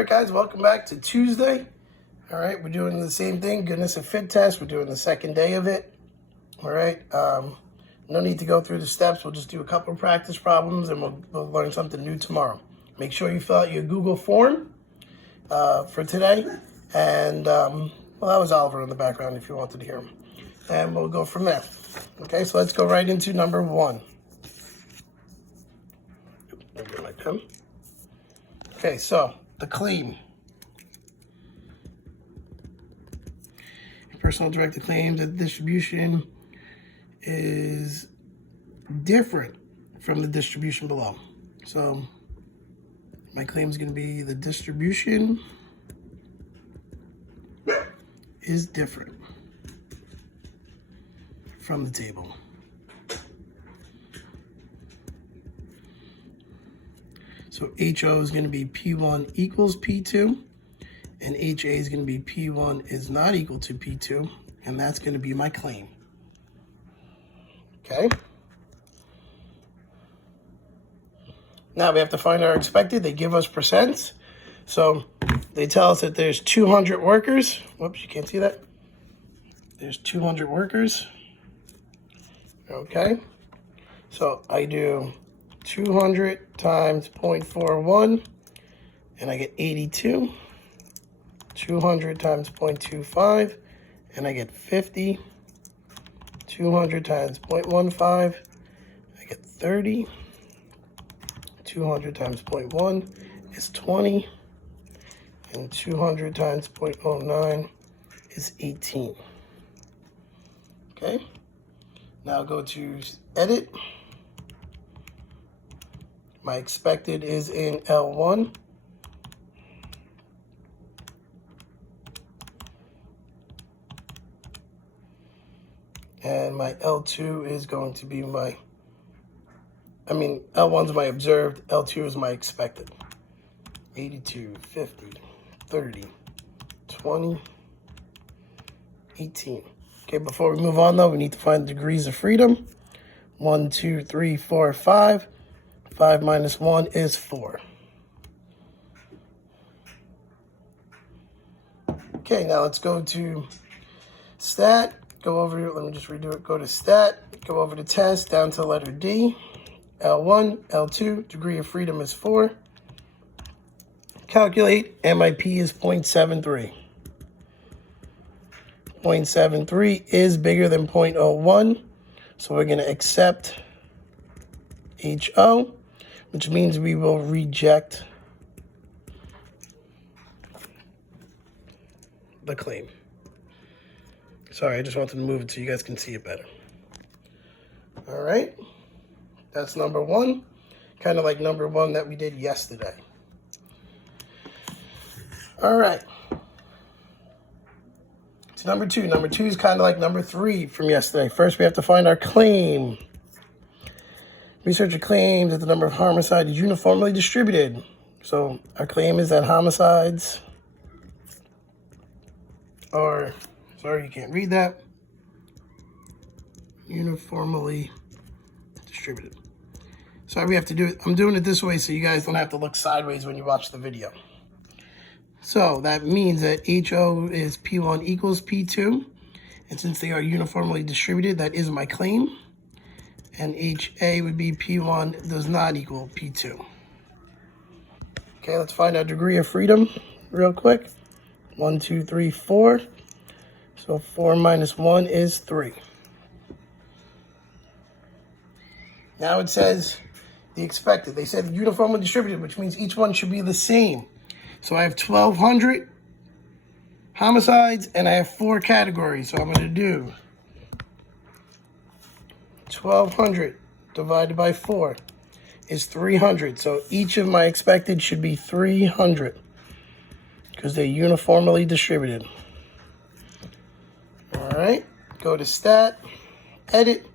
right, guys, welcome back to Tuesday. All right, we're doing the same thing, goodness of fit test. We're doing the second day of it. All right, no need to go through the steps. We'll just do a couple of practice problems and we'll learn something new tomorrow. Make sure you fill out your Google form for today. And, well, that was Oliver in the background if you wanted to hear him. And we'll go from there. Okay, so let's go right into number one. I'll get my pen. Okay, so the claim. Personal directed claims that the distribution is different from the distribution below. So my claim is going to be the distribution is different from the table. So HO is going to be P1 equals P2, and HA is going to be P1 is not equal to P2, and that's going to be my claim. Okay. Now we have to find our expected. They give us percents. So they tell us that there's 200 workers. Whoops, you can't see that. There's 200 workers. Okay. So I do 200 times 0.41, and I get 82. 200 times 0.25, and I get 50. 200 times 0.15, I get 30. 200 times 0.1 is 20. And 200 times 0.09 is 18. Okay. Now go to edit. My expected is in L1. And my L2 is going to be my, L1 is my observed, L2 is my expected. 82, 50, 30, 20, 18. Okay, before we move on though, we need to find degrees of freedom. 1, 2, 3, 4, 5. 5 minus 1 is 4. Okay, now let's go to stat. Go over here, let me just redo it. Go to stat, go over to test, down to letter D. L1, L2, degree of freedom is 4. Calculate, MIP is 0.73. 0.73 is bigger than 0.01, so we're gonna accept HO, which means we will reject the claim. Sorry, I just wanted to move it so you guys can see it better. All right, that's number one, kind of like number one that we did yesterday. All right, so number two. Number two is kind of like number three from yesterday. First, we have to find our claim. Researcher claims that the number of homicides is uniformly distributed. So our claim is that homicides are, sorry, you can't read that, uniformly distributed. Sorry, we have to do it. I'm doing it this way so you guys don't have to look sideways when you watch the video. So that means that HO is P1 equals P2. And since they are uniformly distributed, that is my claim. And HA would be P1 does not equal P2. Okay, let's find our degree of freedom real quick. 1, 2, 3, 4. So 4 minus 1 is 3. Now it says the expected. They said uniformly distributed, which means each one should be the same. So I have 1,200 homicides, and I have 4 categories. So I'm going to do 1,200 divided by 4 is 300. So each of my expected should be 300 because they're uniformly distributed. All right, go to stat, edit,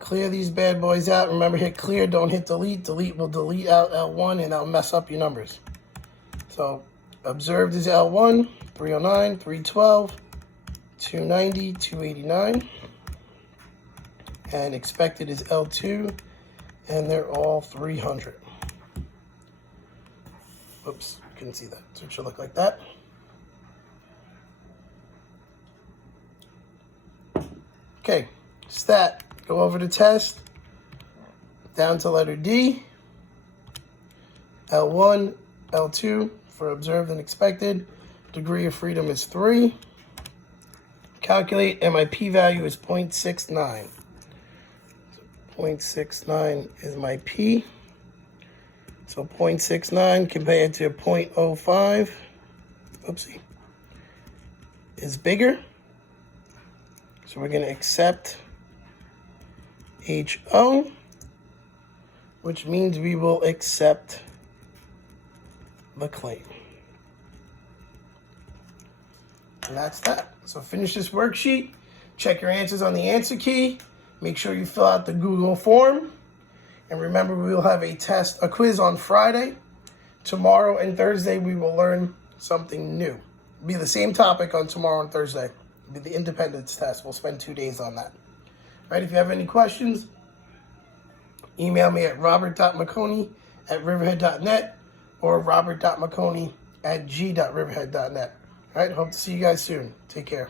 clear these bad boys out. Remember, hit clear, don't hit delete. Delete will delete out L1 and that'll mess up your numbers. So observed is L1, 309, 312, 290, 289. And expected is L2, and they're all 300. Oops, couldn't see that. So it should look like that. Okay, stat, go over the test, down to letter D, L1, L2 for observed and expected, degree of freedom is 3, calculate, and my p-value is 0.69. So 0.69 is my p, so 0.69 compared to 0.05, oopsie, is bigger. So we're going to accept HO, which means we will accept the claim. And that's that. So finish this worksheet, check your answers on the answer key, make sure you fill out the Google form, and remember we will have a quiz on Friday. Tomorrow and Thursday we will learn something new. It'll be the same topic on tomorrow and Thursday. It'll be the independence test. We'll spend 2 days on that. All right, if you have any questions, email me at robert.mcconi@riverhead.net or robert.mcconi@g.riverhead.net. All right, hope to see you guys soon. Take care.